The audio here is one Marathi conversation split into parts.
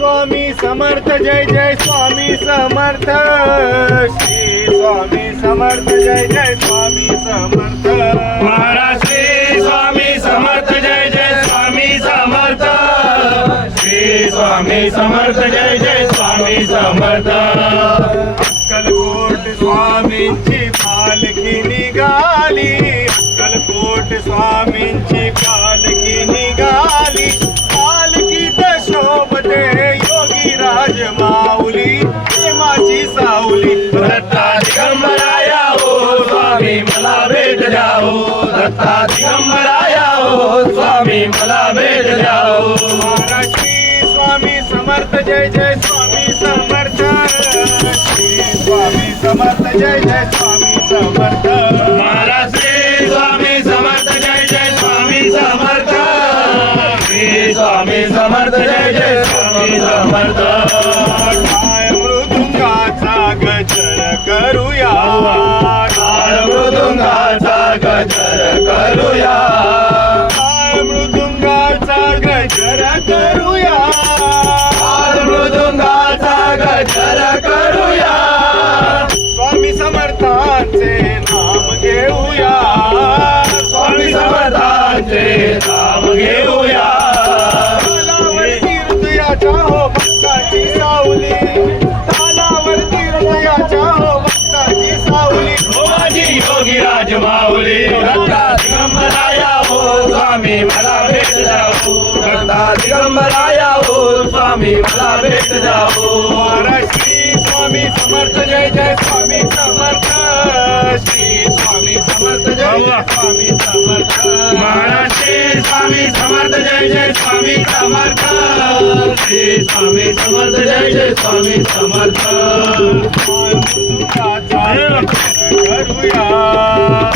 स्वामी समर्थ जय जय स्वामी समर्थ श्री स्वामी समर्थ जय जय स्वामी समर्थ महाराज श्री स्वामी समर्थ जय जय स्वामी समर्थ श्री स्वामी समर्थ जय जय स्वामी समर्थ अक्कलकोट स्वामींची पालखी निघाली अक्कलकोट स्वामींची पालखी निघाली पालखीत शोभते योगी राज माऊली प्रेमाची सावली दत्ता दिगंबराया हो स्वामी मला भेट द्याओ दत्ता दिगंबराया हो स्वामी मला भेट द्याओ महाराज श्री स्वामी समर्थ जय जय स्वामी समर्थ श्री स्वामी समर्थ जय जय स्वामी समर्थ महाराज श्री स्वामी समर्थ जय जय स्वामी समर्थ श्री स्वामी समर्थ जय जय स्वामी समर्थ टाळ मृदुंगाचा गजर करूया टाळ मृदुंगाचा गजर करूया टाळ मृदुंगाचा गजर करूया टाळ मृदुंगाचा गजर करूया स्वामी समर्थांचे नाम घेऊया स्वामी समर्थांचे नाम घेऊया तालावरती हृदयाच्या हो भक्ताची सावली तालावरती हृदयाच्या हो भक्ताची सावली माझी योगी राज माऊली दत्ता दिगंबराया हो स्वामी मला भेट द्याओ दत्ता दिगंबराया हो स्वामी मला भेट द्याओ महाराज श्री स्वामी समर्थ जय जय स्वामी समर्थ श्री स्वामी समर्थ जय जय स्वामी समर्थ महाराज श्री स्वामी समर्थ जय जय स्वामी समर्थ श्री स्वामी समर्थ जय जय स्वामी समर्थ करूया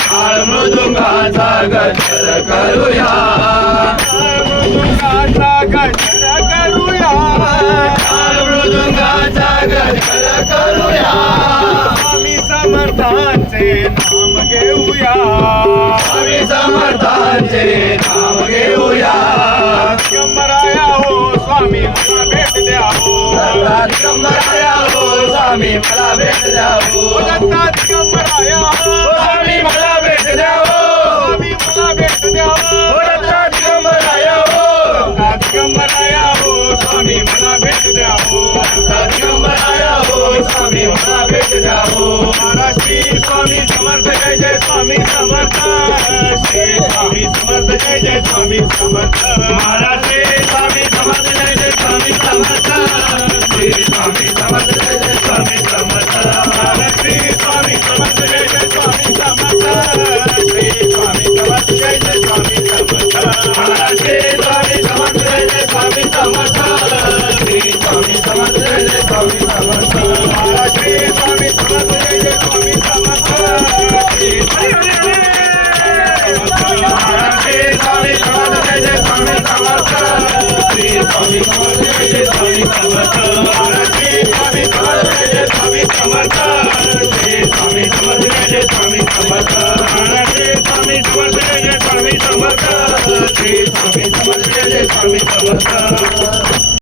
टाळ मृदुंगाचा गजर करूया मृदुंगाचा गजर करूया टाळ मृदुंगाचा गजर करूया स्वामी समर्थांचे नाम घेऊया स्वामी समर्थांचे नाम घेऊया दिगंबराया हो स्वामी मला भेट द्यावो दत्ता दिगंबराया हो स्वामी मला भेट द्याओ दत्ता दिगंबराया हो स्वामी मला भेट द्याओ स्वामी मला भेट द्यावो दत्ता दिगंबराया हो दत्ता दिगंबराया हो स्वामी मला भेट द्यावो दत्ता दिगंबराया हो स्वामी मला भेट द्याओ महाराज श्री स्वामी समर्थ जय जय स्वामी समर्थ श्री स्वामी समर्थ जय जय स्वामी समर्थ महाराज श्री स्वामी समर्थ जय जय स्वामी समर्थ